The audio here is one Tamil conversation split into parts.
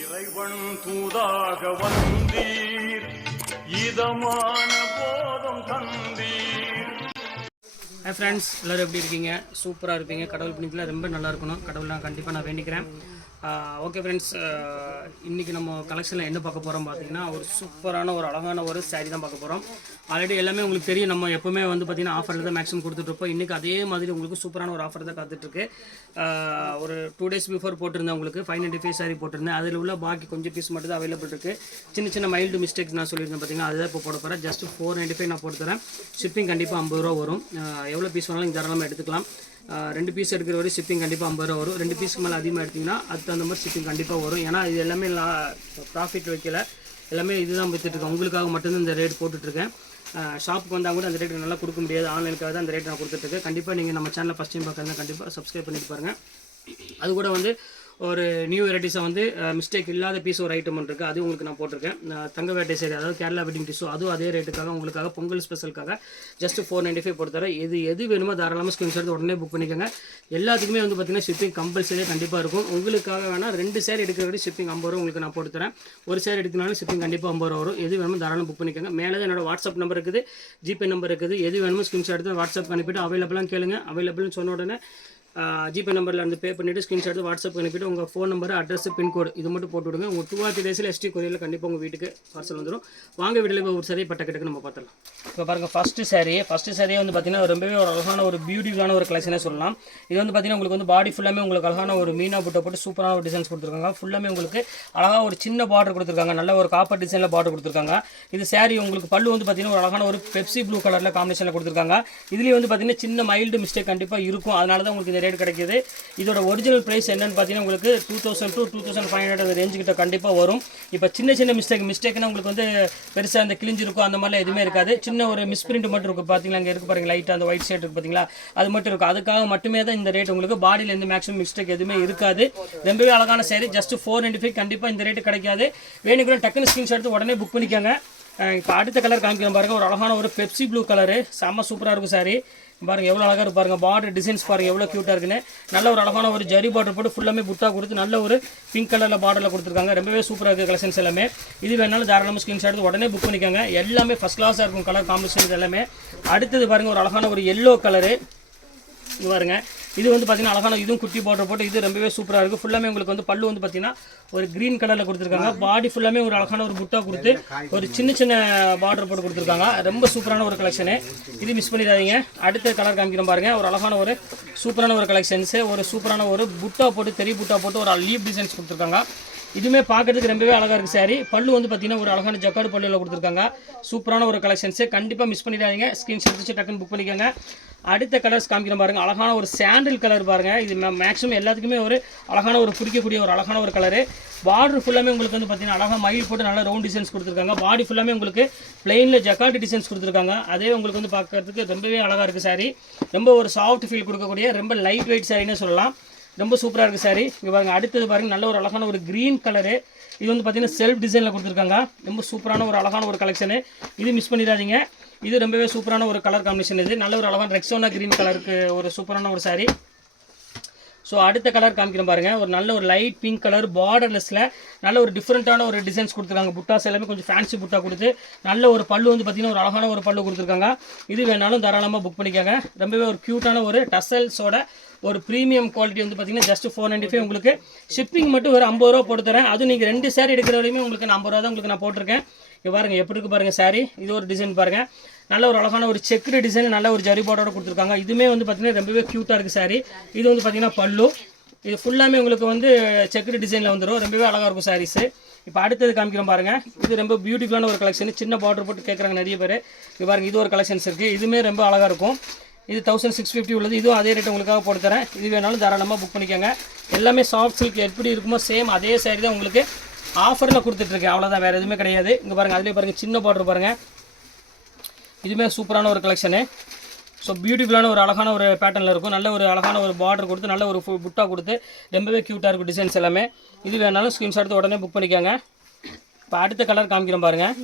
இறைவன் தூதாக வந்தீர். இதமான போதம் தந்தீர். ஹாய் ஃப்ரெண்ட்ஸ் எல்லோரும் எப்படி இருக்கீங்க? சூப்பராக இருப்பீங்க. கடவுள் புண்ணியத்தில் ரொம்ப நல்லா இருக்கணும். கடவுள் நான் கண்டிப்பாக நான் வேண்டிக்கிறேன். ஓகே ஃப்ரெண்ட்ஸ் இன்றைக்கி நம்ம கலெக்ஷனில் என்ன பார்க்க போகிறோம் பார்த்தீங்கன்னா ஒரு சூப்பரான ஒரு அழகான ஒரு saree தான் பார்க்க போகிறோம் ஆல்ரெடி எல்லாமே உங்களுக்கு தெரியும். நம்ம எப்போவுமே வந்து பார்த்தீங்கன்னா ஆஃபரில் தான் மேக்ஸிமம் கொடுத்துட்ருப்போம் இன்றைக்கி அதே மாதிரி உங்களுக்கு சூப்பரான ஒரு ஆஃபர் தான் காத்துட்ருக்கு ஒரு டூ டேஸ் பிஃபோர் போட்டிருந்தேன் உங்களுக்கு ஃபைவ் நைன்ட்டி ஃபைவ் சாரி போட்டிருந்தேன். அதில் உள்ள பாக்கி கொஞ்சம் பீஸ் மட்டும் தான் அவைலபிள் இருக்குது சின்ன சின்ன மைல்டு மிஸ்டேக்ஸ் நான் சொல்லியிருந்தேன் பார்த்தீங்கன்னா அதுதான் இப்போ போட போகிறேன் ஜஸ்ட் ஃபோர் நைன்ட்டி ஃபைவ் நான் போட்டு தரேன். ஷிப்பிங் கண்டிப்பாக ஐம்பது ரூபா வரும். எவ்வளோ பீஸ் வேணாலும் தாராளமாக எடுத்துக்கலாம். ரெண்டு பீஸ் எடுக்கிற வரை ஷிப்பிங் கண்டிப்பாக ஐம்பது ரூபா வரும். ரெண்டு பீஸ்க்கு மேலே அதிகமாக எடுத்திங்கன்னா அதுக்கு தகுந்த மாதிரி ஷிப்பிங் கண்டிப்பாக வரும். ஏன்னா இது எல்லாமே நான் ப்ராஃபிட் வைக்கல. எல்லாமே இதுதான் விற்றுட்ருக்கேன் உங்களுக்காக மட்டும்தான் இந்த ரேட் போட்டுட்ருக்கேன். ஷாப்புக்கு வந்தால் கூட அந்த ரேட் நல்லா கொடுக்க முடியாது. ஆன்லைனுக்காக தான் அந்த ரேட் நான் கொடுத்துட்ருக்கேன். கண்டிப்பாக நீங்கள் நம்ம சேனலில் ஃபஸ்ட் டைம் பார்க்குறதா கண்டிப்பாக சப்ஸ்கிரைப் பண்ணிட்டு பாருங்கள் அது கூட வந்து ஒரு நியூ வெரைட்டிஸை வந்து மிஸ்டேக் இல்லாத பீஸ் ஒரு ஐட்டம் ஒன்று இருக்குது அது உங்களுக்கு நான் போட்டிருக்கேன். தங்க வேட்டை சரி அதாவது கேரளா வெட்டிங் டிஷ்யூ அதுவும் அதே ரேட்டுக்காக உங்களுக்காக பொங்கல் ஸ்பெஷலுக்காக ஜஸ்ட் ஃபோர் நைன்ட்டி ஃபைவ் போட்டுத்தரேன் எது எது வேணுமோ தாராளமாக ஸ்க்ரீன்ஷாட் உடனே புக் பண்ணிக்கோங்க. எல்லாத்துக்குமே வந்து பார்த்தீங்கன்னா ஷிப்பிங் கம்பல்சரியாக கண்டிப்பாக இருக்கும். உங்களுக்காக வேணால் ரெண்டு சேர் எடுக்கிற ஷிப்பிங் ஐம்பது ரூபா உங்களுக்கு நான் போட்டு தரேன். ஒரு சேர் எடுக்கனாலும் ஷிப்பிங் கண்டிப்பாக ஐம்பது ரூபா வரும். எது வேணுமோ தாராளம் புக் பண்ணிக்கோங்க. மேலே தான் என்னோட வாட்ஸ்அப் நம்பர் இருக்குது ஜிபே நம்பர் இருக்குது. எது வேணுமோ ஸ்கிரீன்ஷாட் எடுத்து வாட்ஸ்அப் அனுப்பிட்டு அவைலபிளாக கேளுங்க. அவைலபிள்னு சொன்ன உடனே ஜிபே நம்பரில் இருந்து பே பண்ணிவிட்டு ஸ்க்ரீன்ஷாட் எடுத்து வாட்ஸ்அப் அனுப்பிட்டு உங்கள் ஃபோன் நம்பர் அட்ரஸ் பின்கோடு இது மட்டும் போட்டு விடுங்க. உங்கள் டூ ஆர் த்ரீ டேஸில் எஸ்டி கொரியரில் கண்டிப்பாக உங்கள் வீட்டுக்கு பார்சல் வந்துடும் வாங்க வீட்டில் ஒரு சரி பட்டக்கட்டுக்கு நம்ம பார்த்துலாம் இப்போ பாருங்கள் ஃபஸ்ட்டு சாரி ஃபஸ்ட்டு சாரியே வந்து பார்த்தீங்கன்னா ரொம்பவே ஒரு அழகான ஒரு பியூட்டிஃபுல்லான ஒரு கலெக்ஷனே சொல்லலாம். இது வந்து பார்த்தீங்கன்னா உங்களுக்கு வந்து பாடி ஃபுல்லாமே உங்களுக்கு அழகான ஒரு மீனா புட்டை போட்டு சூப்பரான ஒரு டிசைன்ஸ் கொடுத்துருக்காங்க. ஃபுல்லாமே உங்களுக்கு அழகாக ஒரு சின்ன பார்டர் கொடுத்துருக்காங்க. நல்ல ஒரு காப்பர் டிசைனில் பார்டர் கொடுத்துருக்காங்க. இது சாரி உங்களுக்கு பல்லு வந்து பார்த்தீங்கன்னா ஒரு அழகான ஒரு பெப்சி ப்ளூ கலரில் காம்பினேஷனில் கொடுத்துருக்காங்க. இதுலேயே வந்து பார்த்தீங்கன்னா சின்ன மைல்டு மிஸ்டேக் கண்டிப்பாக இருக்கும். அதனால தான் உங்களுக்கு ரேட் கிடைக்கிது. இதோட ஒரிஜினல் ப்ரைஸ் என்னென்னு பார்த்தீங்கன்னா உங்களுக்கு two thousand two two thousand five hundred range கிட்ட கண்டிப்பாக வரும். இப்போ சின்ன சின்ன மிஸ்டேக் மிஸ்டேக்னா உங்களுக்கு வந்து பெருசாக அந்த கிழிஞ்சிருக்கும் அந்த மாதிரிலாம் எதுவுமே இருக்காது. சின்ன ஒரு மிஸ்பிரிண்ட் மட்டும் இருக்கும். பார்த்தீங்களா அங்கே இருக்கு பாருங்க லைட்டாக அந்த ஒயிட் ஷேட் இருக்கு பார்த்தீங்களா அது மட்டும் இருக்கும். அதுக்காக மட்டுமே தான் இந்த ரேட் உங்களுக்கு பாடியில் எந்த மேக்ஸிமம் மிஸ்டேக் எதுவுமே இருக்காது. ரொம்பவே அழகான sari just four ninety five கண்டிப்பாக இந்த ரேட்டு கிடைக்காது. வேணுங்கிற டக்குன்னு ஸ்கிரீன்ஷாட் எடுத்து உடனே புக் பண்ணிக்கோங்க. இப்போ அடுத்த கலர் காமிக்கிறேன் பாருங்கள் ஒரு அழகான ஒரு பெப்சி ப்ளூ கலரு செம்ம சூப்பராக இருக்கும் சாரி பாருங்கள் எவ்வளோ அழகாக இருப்பாருங்க பாருங்க. பார்டர் டிசைன்ஸ் பாருங்கள் எவ்வளோ க்யூட்டாக இருக்குன்னு. நல்ல ஒரு அழகான ஒரு ஜரி பார்டர் போட்டு ஃபுல்லாமே புட்டா கொடுத்து நல்ல ஒரு பிங்க் கலரில் பார்டரில் கொடுத்துருக்காங்க. ரொம்பவே சூப்பராக இருக்குது கலெக்ஷன்ஸ் எல்லாமே. இது வேணாலும் தாராளமாக ஸ்க்ரீன்ஷாட் எடுத்து உடனே புக் பண்ணிக்கோங்க. எல்லாமே ஃபஸ்ட் கிளாஸாக இருக்கும் கலர் காம்பினேஷன் எல்லாமே. அடுத்தது பாருங்கள் ஒரு அழகான ஒரு எல்லோ கலரு இது பாருங்கள் இது வந்து பார்த்தீங்கன்னா அழகான இதுவும் குட்டி பார்டர் போட்டு இது ரொம்பவே சூப்பராக இருக்குது ஃபுல்லாமே உங்களுக்கு வந்து பல்லு வந்து பார்த்தீங்கன்னா ஒரு க்ரீன் கலரில் கொடுத்துருக்காங்க. பாடி ஃபுல்லாமே ஒரு அழகான ஒரு புட்டா கொடுத்து ஒரு சின்ன சின்ன பார்டர் போட்டு கொடுத்துருக்காங்க. ரொம்ப சூப்பரான ஒரு கலெக்ஷனு இது மிஸ் பண்ணிடாதீங்க. அடுத்த கலர் காமிக்கிறோம் பாருங்க. ஒரு அழகான ஒரு சூப்பரான ஒரு கலெக்ஷன்ஸு ஒரு சூப்பரான ஒரு புட்டா போட்டு தெரிய புட்டா போட்டு ஒரு லீப் டிசைன்ஸ் கொடுத்துருக்காங்க. இதுவுமே பார்க்கறதுக்கு ரொம்பவே அழகாக இருக்குது சாரி பல்லு வந்து பார்த்தீங்கன்னா ஒரு அழகான ஜக்காடு பல்லுவில் கொடுத்துருக்காங்க. சூப்பரான ஒரு கலெக்ஷன்ஸு கண்டிப்பாக மிஸ் பண்ணிடாதீங்க. ஸ்க்ரீன்ஷாட் வச்சு டக்குன்னு புக் பண்ணிக்கோங்க. அடுத்த கலர்ஸ் காமிக்கிறோம் பாருங்க. அழகான ஒரு சாண்டில் கலர் பாருங்கள் இது மேக்ஸிமம் எல்லாத்துக்குமே ஒரு அழகான ஒரு பிடிக்கக்கூடிய ஒரு அழகான ஒரு கலரு பார்டர் ஃபுல்லாமே உங்களுக்கு வந்து பார்த்தீங்கன்னா அழகாக மயில் போட்டு நல்லா ரவுண்ட் டிசைன்ஸ் கொடுத்துருக்காங்க. பாடி ஃபுல்லாமே உங்களுக்கு பிளெயினில் ஜக்காட்டு டிசைன்ஸ் கொடுத்துருக்காங்க. அதே உங்களுக்கு வந்து பார்க்கறதுக்கு ரொம்பவே அழகாக இருக்குது சாரி ரொம்ப ஒரு சாஃப்ட் ஃபீல் கொடுக்கக்கூடிய ரொம்ப லைட் வெயிட் சாரின்னு சொல்லலாம். ரொம்ப சூப்பராக இருக்குது சாரி இங்கே பாருங்கள் அடுத்தது பாருங்கள் நல்ல ஒரு அழகான ஒரு க்ரீன் கலரு இது வந்து பார்த்தீங்கன்னா செல்ஃப் டிசைனில் கொடுத்துருக்காங்க. ரொம்ப சூப்பரான ஒரு அழகான ஒரு கலெக்ஷனு இது மிஸ் பண்ணிடாதீங்க. இது ரொம்பவே சூப்பரான ஒரு கலர் காம்பினேஷன் இது. நல்ல ஒரு அழகான ரெக்ஸோனா க்ரீன் கலருக்கு ஒரு சூப்பரான ஒரு சாரி ஸோ அடுத்த கலர் காமிக்கிறேன் பாருங்கள் ஒரு நல்ல ஒரு லைட் பிங்க் கலர் பார்டர்லெஸில் நல்ல ஒரு டிஃப்ரெண்ட்டான ஒரு டிசைன்ஸ் கொடுத்துருக்காங்க. புட்டாஸ் எல்லாமே கொஞ்சம் ஃபேன்சி புட்டா கொடுத்து நல்ல ஒரு பல்லு வந்து பார்த்தீங்கன்னா ஒரு அழகான ஒரு பல்லு கொடுத்துருக்காங்க. இது வேணாலும் தாராளமாக புக் பண்ணிக்கோங்க. ரொம்பவே ஒரு க்யூட்டான ஒரு டசல்ஸோட ஒரு ப்ரீமியம் குவாலிட்டி வந்து பார்த்தீங்கன்னா ஜஸ்ட் ஃபோர் நைன்டி ஃபைவ் உங்களுக்கு. ஷிப்பிங் மட்டும் ஒரு ஐம்பது ரூபா போட்டு தரேன். அது நீங்கள் ரெண்டு சேரீ எடுக்கிற வரையுமே உங்களுக்கு நான் ஐம்பது ரூபா தான் உங்களுக்கு நான் போட்டிருக்கேன். பாருங்கள் எப்படி இருக்கு பாருங்கள் saree. இது ஒரு டிசைன் பாருங்கள் நல்ல ஒரு அழகான ஒரு செக்ரு டிசைன் நல்ல ஒரு ஜரி பார்டரோட கொடுத்துருக்காங்க. இதுவுமே வந்து பார்த்தீங்கன்னா ரொம்பவே க்யூட்டாக இருக்குது saree. இது வந்து பார்த்தீங்கன்னா பல்லு. இது ஃபுல்லாமே உங்களுக்கு வந்து செக்குடு டிசைனில் வந்துடும் ரொம்பவே அழகாக இருக்கும் சாரீஸு இப்போ அடுத்தது காமிக்கிறோம் பாருங்கள் இது ரொம்ப பியூட்டிஃபுல்லான ஒரு கலெக்ஷன் சின்ன பார்டர் போட்டு கேட்குறாங்க நிறைய பேர். இது பாருங்கள் இது ஒரு கலெக்ஷன்ஸ் இருக்குது இதுவுமே ரொம்ப அழகாக இருக்கும். இது தௌசண்ட் சிக்ஸ் ஃபிஃப்டி உள்ளது. இதுவும் அதே ரேட் உங்களுக்காக போட்டு தரேன். இது வேணாலும் தாராளமாக புக் பண்ணிக்கோங்க. எல்லாமே சாஃப்ட் சில்க் எப்படி இருக்குமோ சேம் அதே சாரி தான் உங்களுக்கு ஆஃபரில் கொடுத்துட்ருக்கேன் அவ்வளோதான் வேறு எதுவுமே கிடையாது. இங்கே பாருங்கள் அதிலே பாருங்கள் சின்ன பார்டர் பாருங்கள் இதுவுமே சூப்பரான ஒரு கலெக்ஷனு ஸோ பியூட்டிஃபுல்லான ஒரு அழகான ஒரு பேட்டர்னில் இருக்கும். நல்ல ஒரு அழகான ஒரு பார்டர் கொடுத்து நல்ல ஒரு ஃபு- புட்டா கொடுத்து ரொம்பவே க்யூட்டாக இருக்கும் டிசைன்ஸ் எல்லாமே. இது வேணாலும் ஸ்க்ரீன்ஷாட் எடுத்து உடனே புக் பண்ணிக்கோங்க. இப்போ அடுத்த கலர் காமிக்கிறோம் பாருங்கள்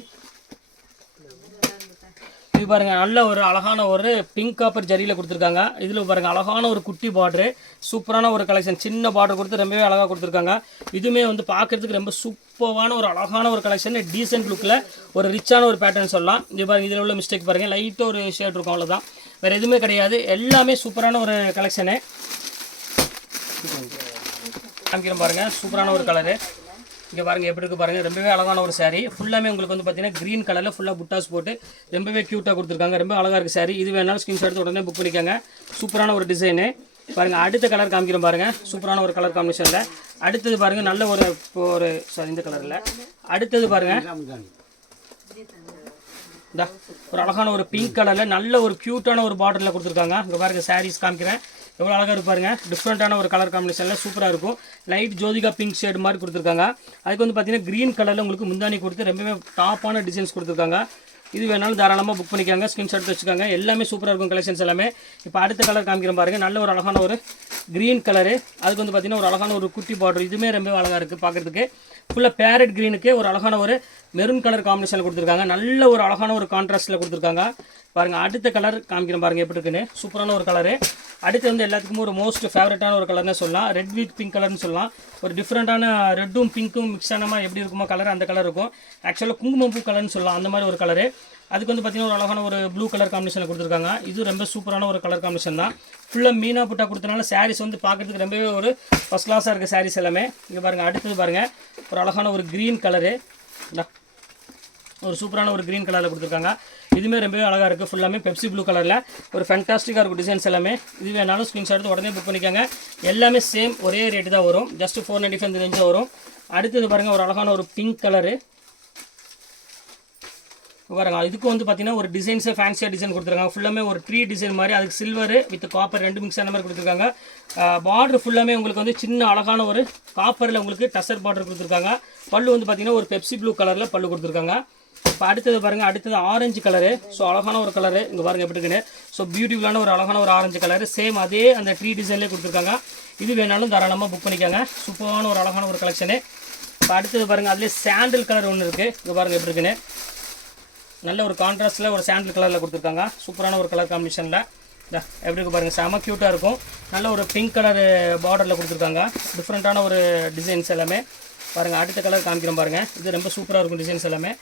இது பாருங்க நல்ல ஒரு அழகான ஒரு பிங்க் காப்பர் ஜரியில் கொடுத்துருக்காங்க. இதில் பாருங்க அழகான ஒரு குட்டி பார்டரு சூப்பரான ஒரு கலெக்ஷன் சின்ன பார்டர் கொடுத்து ரொம்பவே அழகாக கொடுத்துருக்காங்க. இதுவுமே வந்து பார்க்கறதுக்கு ரொம்ப சூப்பரான ஒரு அழகான ஒரு கலெக்ஷன் டீசென்ட் லுக்கில் ஒரு ரிச்சான ஒரு பேட்டர்ன் சொல்லலாம். இது பாருங்க இதில் உள்ள மிஸ்டேக் பாருங்கள் லைட்டாக ஒரு ஷேட் இருக்கும் அவ்வளோதான் வேறு எதுவுமே கிடையாது. எல்லாமே சூப்பரான ஒரு கலெக்ஷனு காமிக்கிறேன் பாருங்கள் சூப்பரான ஒரு கலரு இங்கே பாருங்கள் எப்படி இருக்கு பாருங்கள் ரொம்பவே அழகான ஒரு சாரீ ஃபுல்லாமே உங்களுக்கு வந்து பார்த்தீங்கன்னா க்ரீன் கலரில் ஃபுல்லாக புட்டாஸ் போட்டு ரொம்பவே க்யூட்டாக கொடுத்துருக்காங்க. ரொம்ப அழகாக இருக்குது சாரீ இது வேணாலும் ஸ்கிரீன்ஷாட் எடுத்து உடனே புக் பண்ணிக்கோங்க. சூப்பரான ஒரு டிசைனு பாருங்கள் அடுத்த கலர் காமிக்கிறேன் பாருங்கள் சூப்பரான ஒரு கலர் காம்பினேஷனில் அடுத்தது பாருங்கள் நல்ல ஒரு இப்போ ஒரு சாரி இந்த கலரில் அடுத்தது பாருங்கள் இந்த ஒரு அழகான ஒரு பிங்க் கலரில் நல்ல ஒரு க்யூட்டான ஒரு பார்டரில் கொடுத்துருக்காங்க. இங்கே பாருங்கள் சாரீஸ் காமிக்கிறேன். எவ்வளோ அழகாக இருப்பாருங்க பாருங்க. டிஃப்ரெண்ட்டான ஒரு கலர் காம்பினேஷனில் சூப்பராக இருக்கும். லைட் ஜோதிகா பிங்க் ஷேடு மாதிரி கொடுத்துருக்காங்க. அதுக்கு வந்து பார்த்தீங்கன்னா க்ரீன் கலரில் உங்களுக்கு முந்தானி கொடுத்து ரொம்பவே டாப்பான டிசைன்ஸ் கொடுத்துருக்காங்க. இது வேணாலும் தாராளமாக புக் பண்ணிக்காங்க ஸ்கிரீன்ஷாட் வச்சுக்காங்க. எல்லாமே சூப்பராக இருக்கும் கலெக்ஷன்ஸ் எல்லாமே. இப்போ அடுத்த கலர் காமிக்கிறேன் பாருங்க. நல்ல ஒரு அழகான ஒரு க்ரீன் கலரு அதுக்கு வந்து பார்த்திங்கன்னா ஒரு அழகான ஒரு குட்டி பார்டர் இதுவுமே ரொம்ப அழகாக இருக்குது பார்க்குறதுக்கு ஃபுல்லாக பேரட் க்ரீனுக்கு ஒரு அழகான ஒரு மெரூன் கலர் காம்பினேஷனில் கொடுத்துருக்காங்க. நல்ல ஒரு அழகான ஒரு கான்ட்ராஸ்ட்டில் கொடுத்துருக்காங்க. பாருங்கள் அடுத்த கலர் காமிக்கிறேன் பாருங்கள் எப்படி இருக்குன்னு. சூப்பரான ஒரு கலரு அடுத்து வந்து எல்லாத்துக்குமே ஒரு மோஸ்ட் ஃபேவரட்டான ஒரு கலர்னு சொல்லலாம். ரெட் வித் பிங்க் கலர்னு சொல்லலாம். ஒரு டிஃப்ரெண்ட்டான ரெட்டும் பிங்க்கும் மிக்ஸ் ஆனமாக எப்படி இருக்குமோ கலர் அந்த கலர் இருக்கும். ஆக்சுவலாக குங்குமப்பூ கலர்னு சொல்லலாம். அந்த மாதிரி ஒரு கலரு அதுக்கு வந்து பார்த்தீங்கன்னா ஒரு அழகான ஒரு ப்ளூ கலர் காம்பினேஷனில் கொடுத்துருக்காங்க. இது ரொம்ப சூப்பரான ஒரு கலர் காம்பினேஷன் தான். ஃபுல்லாக மீனா புட்டா கொடுத்தனால சாரீஸ் வந்து பார்க்குறதுக்கு ரொம்பவே ஒரு ஃபஸ்ட் கிளாஸாக இருக்குது சாரீஸ் எல்லாமே. இங்கே பாருங்கள் அடுத்தது பாருங்கள் ஒரு அழகான ஒரு க்ரீன் கலரு ஒரு சூப்பரான ஒரு க்ரீன் கலரில் கொடுத்துருக்காங்க. இதுவுமே ரொம்பவே அழகாக இருக்குது ஃபுல்லாமே பெப்சி ப்ளூ கலரில் ஒரு ஃபேன்டாஸ்டிக்காக இருக்கும் டிசைன்ஸ் எல்லாமே. இது வேணாலும் ஸ்க்ரீன்ஷாட் எடுத்து உடனே புக் பண்ணிக்கோங்க. எல்லாமே சேம் ஒரே ரேட்டு தான் வரும். ஜஸ்ட் ஃபோர் நைன்ட்டி ஃபைவ் ரேஞ்சாக வரும். அடுத்தது பாருங்கள் ஒரு அழகான ஒரு பிங்க் கலரு பாருங்க இதுக்கு வந்து பார்த்தீங்கன்னா ஒரு டிசைன்ஸே ஃபேன்சியாக டிசைன் கொடுத்துருக்காங்க. ஃபுல்லாமே ஒரு ட்ரீ டிசைன் மாதிரி அதுக்கு சில்வர் வித் காப்பர் ரெண்டு மிக்ஸ் அந்த மாதிரி கொடுத்துருக்காங்க. பார்டர் ஃபுல்லாமே உங்களுக்கு வந்து சின்ன அழகான ஒரு காப்பரில் உங்களுக்கு டசர் பார்டர் கொடுத்துருக்காங்க. பல்லு வந்து பார்த்தீங்கன்னா ஒரு பெப்சி ப்ளூ கலரில் பல்லு கொடுத்துருக்காங்க. இப்போ அடுத்தது பாருங்கள் அடுத்தது ஆரஞ்சு கலரு ஸோ அழகான ஒரு கலரு இங்கே பாருங்கள் எப்படி இருக்குன்னு. ஸோ பியூட்டிஃபுல்லான ஒரு அழகான ஒரு ஆரஞ்சு கலரு சேம் அதே அந்த ட்ரீ டிசைன்லேயே கொடுத்துருக்காங்க. இது வேணாலும் தாராளமாக புக் பண்ணிக்கோங்க. சூப்பரான ஒரு அழகான ஒரு கலெக்ஷனு இப்போ அடுத்தது பாருங்கள் அதுலேயே சாண்டில் கலர் ஒன்று இருக்குது இங்கே பாருங்கள் எப்படி இருக்குன்னு. நல்ல ஒரு கான்ட்ராஸ்ட்டில் ஒரு சாண்டில் கலரில் கொடுத்துருக்காங்க. சூப்பரான ஒரு கலர் காம்பினேஷனில் இந்த எப்படி இருக்கு பாருங்கள் செம க்யூட்டாக இருக்கும். நல்ல ஒரு பிங்க் கலர் பார்டரில் கொடுத்துருக்காங்க. டிஃப்ரெண்ட்டான ஒரு டிசைன்ஸ் எல்லாமே. பாருங்கள் அடுத்த கலர் காமிக்கிறோம் பாருங்கள் இது ரொம்ப சூப்பராக இருக்கும் டிசைன்ஸ் எல்லாமே.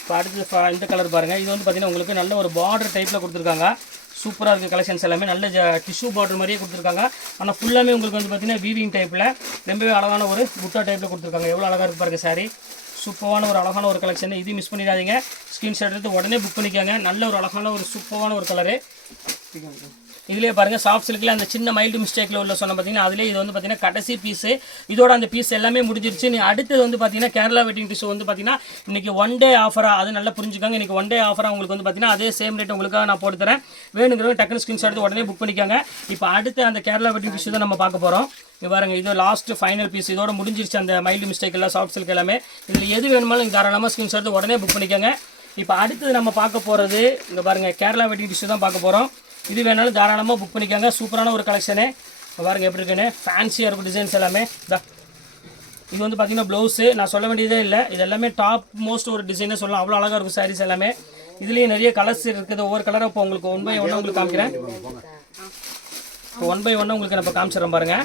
இப்போ அடுத்து இந்த கலர் பாருங்கள் இது வந்து பார்த்திங்கன்னா உங்களுக்கு நல்ல ஒரு பார்டர் டைப்பில் கொடுத்துருக்காங்க. சூப்பராக இருக்குது கலெக்ஷன்ஸ் எல்லாமே. நல்ல டிஷ்யூ பார்டர் மாதிரியே கொடுத்துருக்காங்க. ஆனால் ஃபுல்லாமே உங்களுக்கு வந்து பார்த்தீங்கன்னா வீவிங் டைப்பில் ரொம்பவே அழகான ஒரு புட்டா டைப்பில் கொடுத்துருக்காங்க. எவ்வளோ அழகாக இருக்குது பாருங்கள் சாரி சூப்பரான ஒரு அழகான ஒரு கலெக்ஷன் இது மிஸ் பண்ணிடாதீங்க. ஸ்க்ரீன்ஷாட் எடுத்து உடனே புக் பண்ணிக்கோங்க. நல்ல ஒரு அழகான ஒரு சூப்பரான ஒரு கலரு இதுலேயே பாருங்கள் சாஃப்ட் சில்கில் அந்த சின்ன மைல்டு மிஸ்டேக்கில் உள்ள சொன்ன பார்த்தீங்கன்னா அதிலே இது வந்து பார்த்தீங்கன்னா கடைசி பீஸு இதோட அந்த பீஸ் எல்லாமே முடிஞ்சிருச்சு. நீ அடுத்தது வந்து பார்த்தீங்கன்னா கேரளா வெட்டிங் டிஷ்யூ வந்து பார்த்தீங்கன்னா இன்றைக்கி ஒன் டே ஆஃபராக அது நல்லா புரிஞ்சுக்காங்க. இன்றைக்கி ஒன் டே ஆஃபராக உங்களுக்கு வந்து பார்த்தீங்கன்னா அதே சேம் ரேட் உங்களுக்காக நான் போட்டு தரேன். வேணுங்கிறவங்க டக்குனு ஸ்க்ரீன்ஷாட் எடுத்து உடனே புக் பண்ணிக்காங்க. இப்போ அடுத்து அந்த கேரளா வெட்டிங் டிஷ்யூ தான் நம்ம பார்க்க போகிறோம் இங்கே பாருங்கள் இது லாஸ்ட் ஃபைனல் பீஸ் இதோட முடிஞ்சிருச்சு அந்த மைல்டு மிஸ்டேக் எல்லாம் சாஃப்ட் சில்க் எல்லாமே. இதில் எது வேணுமாலும் நீங்கள் தாராளமாக ஸ்க்ரீன்ஷாட் உடனே புக் பண்ணிக்கோங்க. இப்போ அடுத்தது நம்ம பார்க்க போகிறது இங்கே பாருங்கள் கேரளா வெட்டிங் டிஷ்ஷு தான் பார்க்க போகிறோம் இது வேணாலும் தாராளமாக புக் பண்ணிக்கோங்க. சூப்பரான ஒரு கலெக்ஷனு பாருங்க எப்படி இருக்குன்னு. ஃபேன்சியாக இருக்கும் டிசைன்ஸ் எல்லாமே. இதா. இது வந்து பார்த்தீங்கன்னா ப்ளவுஸு நான் சொல்ல வேண்டியதே இல்லை. இது எல்லாமே டாப் மோஸ்ட் ஒரு டிசைனே சொல்லலாம். அவ்வளோ அழகாக இருக்கும் சாரீஸ் எல்லாமே. இதுலேயே நிறைய கலர்ஸ் இருக்குது. ஒவ்வொரு கலரும் இப்போ உங்களுக்கு ஒன் பை ஒன்று உங்களுக்கு காமிக்கிறேன். இப்போ ஒன் பை ஒன்று உங்களுக்கு நான் இப்போ காமிச்சிடறேன் பாருங்க.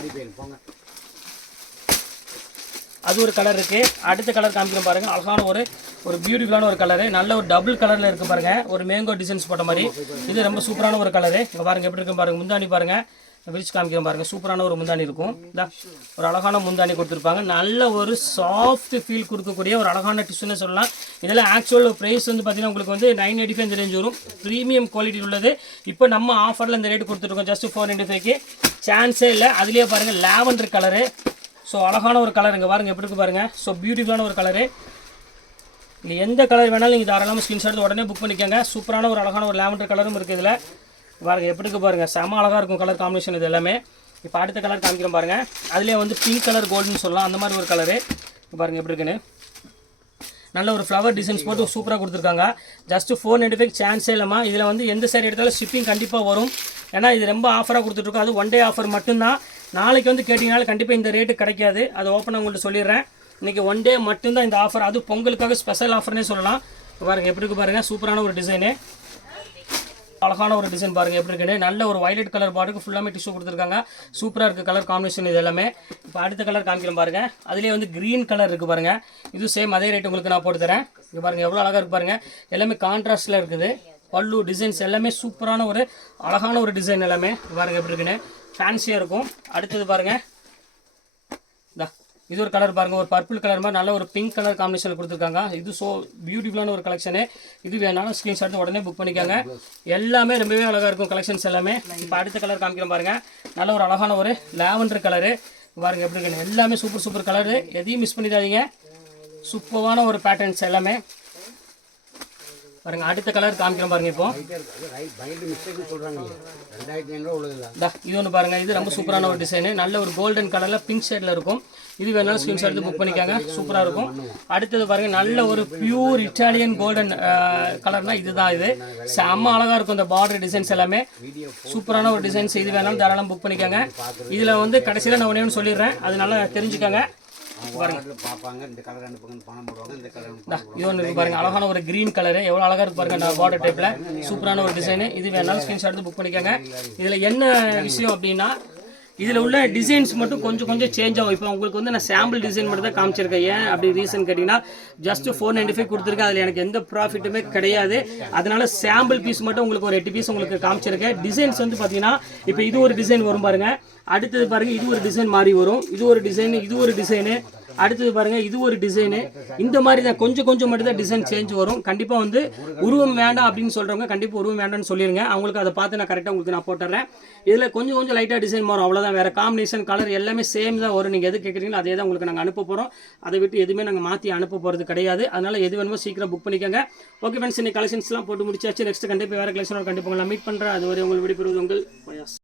அது ஒரு கலர் இருக்குது அடுத்த கலர் காமிக்கிறேன் பாருங்க. அழகான ஒரு ஒரு பியூட்டிஃபுல்லான ஒரு கலரு நல்ல ஒரு டபுள் கலரில் இருக்குது பாருங்கள் ஒரு மேங்கோ டிசைன்ஸ் போட்ட மாதிரி. இது ரொம்ப சூப்பரான ஒரு கலரு இங்கே பாருங்கள் எப்படி இருக்கும் பாருங்கள் முந்தாணி பாருங்கள் விரிச்சு காமிக்கிறோம் பாருங்கள் சூப்பரான ஒரு முந்தாணி இருக்கும். இந்த ஒரு அழகான முந்தாணி கொடுத்துருப்பாங்க. நல்ல ஒரு சாஃப்ட் ஃபீல் கொடுக்கக்கூடிய ஒரு அழகான டிஷ்யூன்னு சொல்லலாம். இதெல்லாம் ஆக்சுவல் ப்ரைஸ் வந்து பார்த்தீங்கன்னா உங்களுக்கு வந்து நைன் எயிட்டி ஃபைவ் ரேஞ்ச் வரும். ப்ரீமியம் குவாலிட்டி உள்ளது. இப்போ நம்ம ஆஃபரில் இந்த ரேட் கொடுத்துருக்கோம் ஜஸ்ட் ஃபோர் நைன்டி ஃபைவ்க்கு சான்ஸே இல்லை. அதுலேயே பாருங்கள் லாவெண்டர் கலரு ஸோ அழகான ஒரு கலர் இங்கே பாருங்க. எப்படி இருக்கு பாருங்க? ஸோ பியூட்டிஃபுல்லான ஒரு கலரு இல்லை எந்த கலர் வேணாலும் நீங்கள் தாராளமாக ஸ்கிரீன்ஷாட் உடனே புக் பண்ணிக்கோங்க. சூப்பரான ஒரு அழகான ஒரு லாவெண்டர் கலரும் இருக்குது இதில். பாருங்க எப்படி இருக்கு பாருங்க? செம அழகாக இருக்கும் கலர் காம்பினேஷன் இது எல்லாமே. இப்போ அடுத்த கலர் காமிக்கிறோம் பாருங்க. அதுலேயே வந்து பிங்க் கலர் கோல்டுன்னு சொல்லலாம். அந்த மாதிரி ஒரு கலரு பாருங்க எப்படி இருக்குன்னு. நல்ல ஒரு ஃப்ளவர் டிசைன்ஸ் போட்டு சூப்பராக கொடுத்துருக்காங்க. ஜஸ்ட்டு ஃபோர் நைன்டி ஃபைவ் சான்ஸே இல்லாமல் இதில் வந்து எந்த சைடு எடுத்தாலும் ஷிப்பிங் கண்டிப்பாக வரும். ஏன்னா இது ரொம்ப ஆஃபராக கொடுத்துட்ருக்கோம் அது ஒன் டே ஆஃபர் மட்டும்தான். நாளைக்கு வந்து கேட்டிங்கனாலும் கண்டிப்பாக இந்த ரேட்டு கிடைக்காது. அது ஓப்பனாக உங்கள்கிட்ட சொல்லிடுறேன். இன்றைக்கி ஒன் டே மட்டும்தான் இந்த ஆஃபர் அது பொங்கலுக்காக ஸ்பெஷல் ஆஃபர்னே சொல்லலாம். பாருங்கள் எப்படி இருக்கு பாருங்கள் சூப்பரான ஒரு டிசைனு அழகான ஒரு டிசைன் பாருங்கள் எப்படி இருக்குன்னு. நல்ல ஒரு வயலட் கலர் பாட்டுக்கு ஃபுல்லாமே டிஷ்யூ கொடுத்துருக்காங்க. சூப்பராக இருக்குது கலர் காம்பினேஷன் இது எல்லாமே. இப்போ அடுத்த கலர் காமிக்கலாம் பாருங்கள் அதிலே வந்து க்ரீன் கலர் இருக்குது பாருங்கள் இது சேம் அதே ரேட் உங்களுக்கு நான் போட்டு தரேன். இங்கே பாருங்கள் எவ்வளோ அழகாக இருக்கு பாருங்கள் எல்லாமே கான்ட்ராஸ்டில் இருக்குது. பல்லு டிசைன்ஸ் எல்லாமே சூப்பரான ஒரு அழகான ஒரு டிசைன் எல்லாமே பாருங்கள் பாருங்க எப்படி இருக்குன்னு. ஃபேன்சியாக இருக்கும். அடுத்தது பாருங்க. இந்த இது ஒரு கலர் பாருங்க. ஒரு பர்பிள் கலர் மாதிரி நல்ல ஒரு பிங்க் கலர் காம்பினேஷன் கொடுத்துருக்காங்க. இது ஸோ பியூட்டிஃபுல்லான ஒரு கலெக்ஷனு இது வேணாலும் ஸ்க்ரீன்ஷாட் உடனே புக் பண்ணிக்கோங்க. எல்லாமே ரொம்பவே அழகாக இருக்கும் கலெக்ஷன்ஸ் எல்லாமே. இப்போ அடுத்த கலர் காமிக்கிறோம் பாருங்க. நல்ல ஒரு அழகான ஒரு லேவண்டர் கலரு பாருங்க எப்படி இருக்குன்னு. எல்லாமே சூப்பர் சூப்பர் கலரு எதையும் மிஸ் பண்ணிடாதீங்க. சூப்பரான ஒரு பேட்டர்ன்ஸ் எல்லாமே. பாருங்க அடுத்த கலர் காமிக்கிறோம் பாருங்க இப்போ. இது ஒன்று பாருங்க இது ரொம்ப சூப்பரான ஒரு டிசைனு நல்ல ஒரு கோல்டன் கலர்ல பிங்க் ஷேட்ல இருக்கும். இது வேணாலும் ஸ்கிரீன்ஷாட் எடுத்து புக் பண்ணிக்காங்க. சூப்பராக இருக்கும். அடுத்தது பாருங்க நல்ல ஒரு பியூர் இட்டாலியன் கோல்டன் கலர்னா இதுதான் இது. செம்ம அழகா இருக்கும் இந்த பார்டர் டிசைன்ஸ் எல்லாமே. சூப்பரான ஒரு டிசைன்ஸ் இது வேணாலும் தாராளம் புக் பண்ணிக்கோங்க. இதுல வந்து கடைசியில நான் ஒண்ணே ஒன்று சொல்லிடுறேன். அது நல்லா பார்ப்பாங்க. இந்த கலர் அனுப்புங்கன்னு பணம் போடுவாங்க இந்த கலர் அனுப்புவாங்க இது ஒன்று இருக்கு பாருங்க அழகான ஒரு கிரீன் கலர் எவ்வளோ அழகா இருக்கு பாருங்க பார்டர் டைப்ல சூப்பரான ஒரு டிசைன் இது வேணாலும் ஸ்கிரீன்ஷாட் எடுத்து புக் பண்ணிக்கோங்க. இதுல என்ன விஷயம் அப்படின்னா இதில் உள்ள டிசைன்ஸ் மட்டும் கொஞ்சம் கொஞ்சம் சேஞ்ச் ஆகும். இப்போ உங்களுக்கு வந்து நான் சாம்பிள் டிசைன் மட்டும் தான் காமிச்சிருக்கேன். ஏன் அப்படி ரீசன் கேட்டிங்கன்னா ஜஸ்ட் ஃபோர் நைன்டி ஃபைவ் கொடுத்துருக்கேன். அதில் எனக்கு எந்த ப்ராஃபிட்டுமே கிடையாது. அதனால சாம்பிள் பீஸ் மட்டும் உங்களுக்கு ஒரு எட்டு பீஸ் உங்களுக்கு காமிச்சிருக்கேன். டிசைன்ஸ் வந்து பார்த்தீங்கன்னா இப்போ இது ஒரு டிசைன் வரும் பாருங்கள் அடுத்தது பாருங்கள் இது ஒரு டிசைன் மாறி வரும். இது ஒரு டிசைன் இது ஒரு டிசைனு அடுத்தது பாருங்க இது ஒரு டிசைனு இந்த மாதிரி தான் கொஞ்சம் கொஞ்சம் மட்டும் தான் டிசைன் சேஞ்ச் வரும். கண்டிப்பாக வந்து உருவம் வேண்டாம் அப்படின்னு சொல்கிறவங்க கண்டிப்பாக உருவம் வேண்டாம்னு சொல்லிருங்க. அவங்களுக்கு அதை பார்த்து நான் கரெக்டாக உங்களுக்கு நான் போட்டுறேன் இதில் கொஞ்சம் கொஞ்சம் லைட்டாக டிசைன் மாறும் அவ்வளோதான் வேறு காம்பினேஷன் கலர் எல்லாமே சேம் தான் வரும். நீங்கள் எது கேட்குறீங்களோ அதே தான் உங்களுக்கு நாங்கள் அனுப்ப போகிறோம் அதை விட்டு எதுவுமே நாங்கள் மாற்றி அனுப்ப போகிறது கிடையாது. அதனால் எது வேணுமோ சீக்கிரம் புக் பண்ணிக்கோங்க. ஓகே ஃப்ரெண்ட்ஸ் இன்னைக்கு கலெக்ஷன்ஸ்லாம் போட்டு முடிச்சாச்சு. நெக்ஸ்ட் கண்டிப்பாக வேறு கலெக்ஷனோட கண்டிப்பாக மீட் பண்ணுறேன் அது வரை உங்களுக்கு விடுபெறுவது உங்கள் பயாஸ்